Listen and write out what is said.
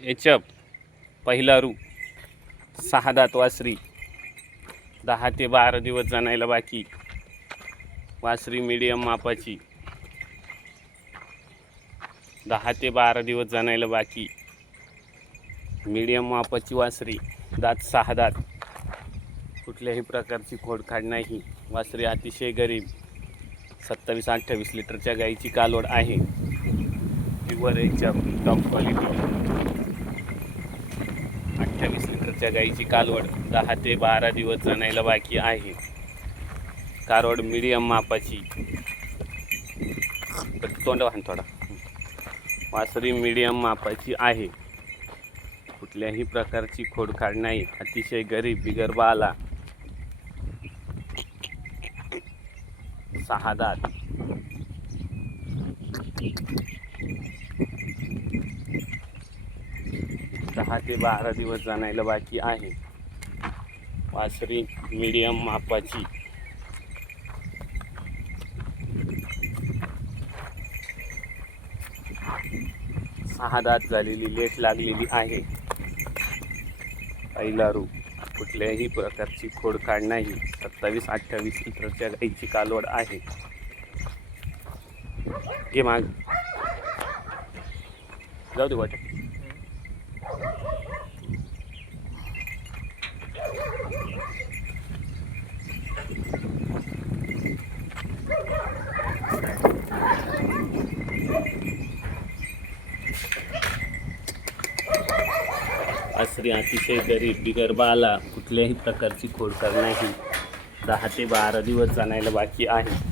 एचप पहिला रू 6 दात वासरी 10 ते 12 दिवस जाणायला बाकी. वासरी मीडियम मापाची 10 ते 12 दिवस जाणायला बाकी. मीडियम मापाची वासरी, दात 6 दात, कुठल्याही प्रकारची खोडखाड नाही. वासरी अतिशय गरीब, 27-28 लिटरच्या गाईची कालवड आहे. प्युअर एचप टॉप क्वालिटी 28 लिटरच्या गाईची कालवड 10 ते 12 दिवस जाणायला बाकी आहे. कालवड मीडियम मापाची, तोंड वाहन थोडा. वासरी मीडियम मापाची आहे, कुठल्याही प्रकारची खोडखाड नाही. अतिशय गरीब, बिगर बाला, 6 दात. दहा ते 12 दिवस जाणायला बाकी आहे. वासरी मीडियम मापाची, सहा दात झालेली, लेट लागलेली आहे. पहिला रू, कुठल्याही प्रकारची खोडखाड नाही. 27-28 लिटरच्या गाईची कालवड आहे. घे माग, जाऊ दे वाट. वासरी अतिशय गरीब, बिगर बाला, कुठल्याही प्रकारची खोडखाड नाही. 10 ते 12 दिवस जाणायला बाकी आहे.